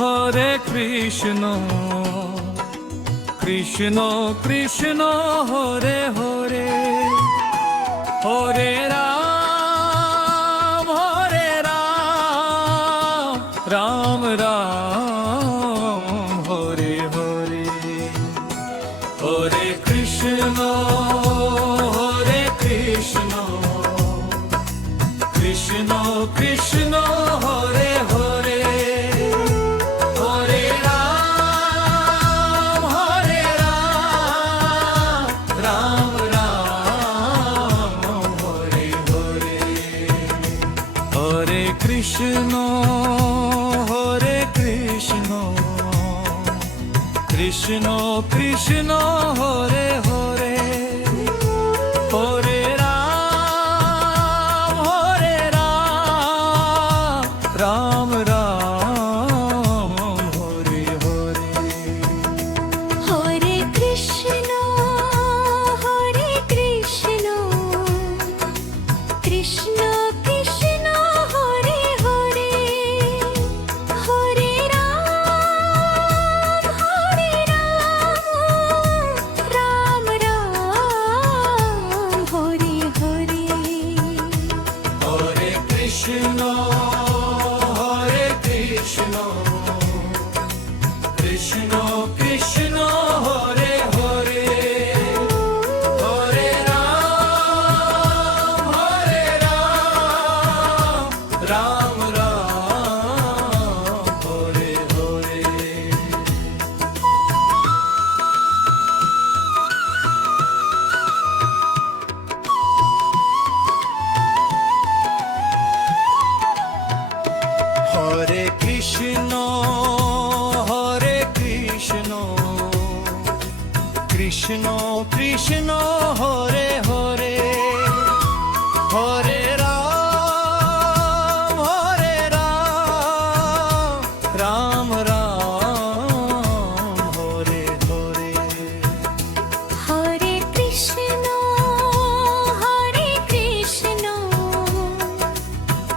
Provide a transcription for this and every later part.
Hare Krishna Krishna Krishna Hare Hare Hare Ram Ram Ram Hare Hare Hare Krishna Krishna Krishna Hare Hare Hare Ram Ram Ram Hare Hare Hare Krishna Krishna Krishna Hare Hare Hare Ram Ram Hare Hare Hare Krishna Krishna Krishna Hare Hare Hare Ram Ram Ram Hare Hare Hare Krishna Krishna Krishna Hare Hare Hare Ram Ram Ram Hare Hare Hare Krishna Krishna Krishna Hare Hare Hare Ram Ram Ram Hare Hare Hare Krishna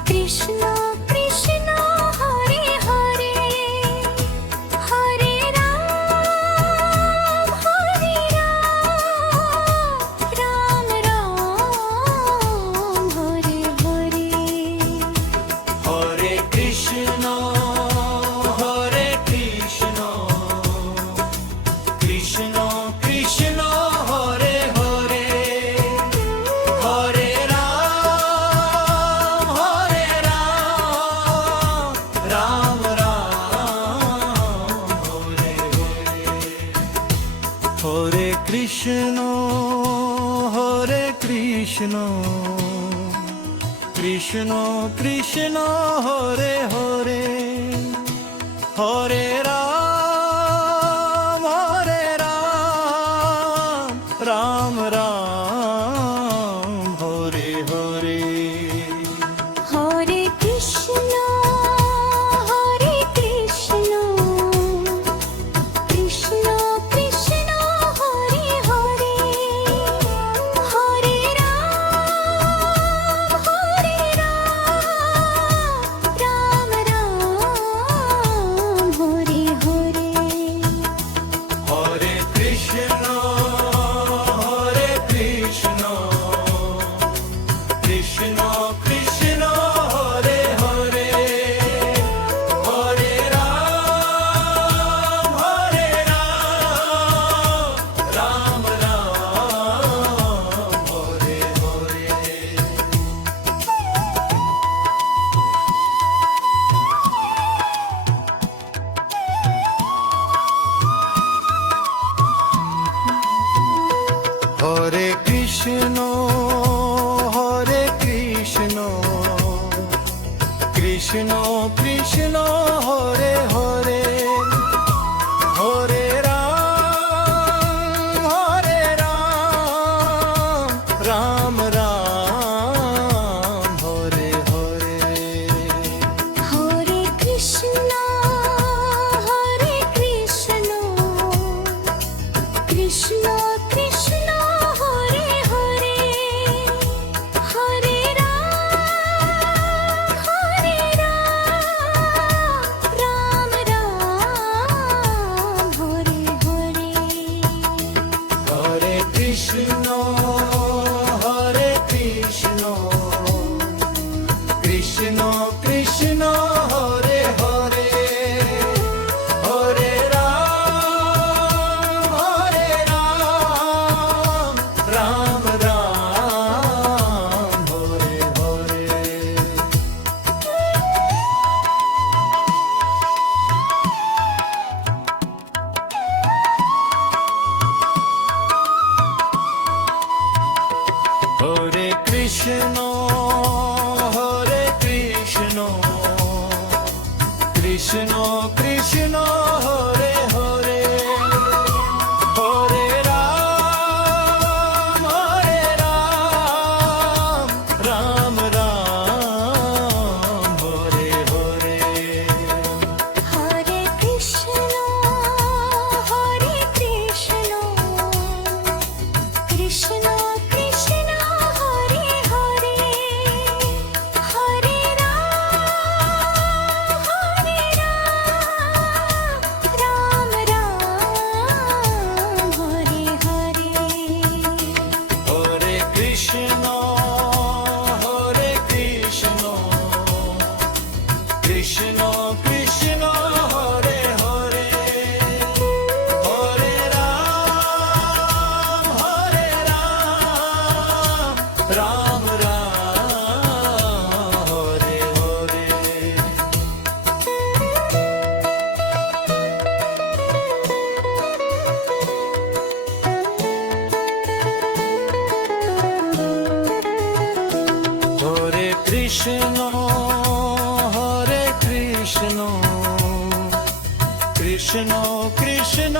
Krishna Krishna Hare Hare Hare Ram Ram Hare Hare Hare Krishna Krishna Krishna Hare Hare Hare Ram Ram Hare Hare Hare Krishna Krishna Krishna Hare Hare Hare Ram Ram Ram Hare Hare Hare Krishna Krishna Krishna Hare Hare Hare Ram Ram Hare Hare Hare Krishna Krishna Krishna Hare Hare Hare Ram Ram Hare Hare Hare Krishna Krishna Krishna Hare Hare Hare Ram Ram Hare Hare Hare Krishna Krishna Krishna Hare Hare Hare Ram Krishna Hare Krishna Krishna Krishna Hare Hare Hare Ram Ram Ram Hare Hare Hare Krishna Krishna Krishna Hare Hare Hare Ram Ram Ram Hare Hare Hare Krishna Krishna Krishna Hare Hare Hare Ram Ram Ram Hare Hare Hare Krishna Krishna Krishna Hare Hare Hare Ram Ram Ram Hare Hare Hare Krishna Krishna Krishna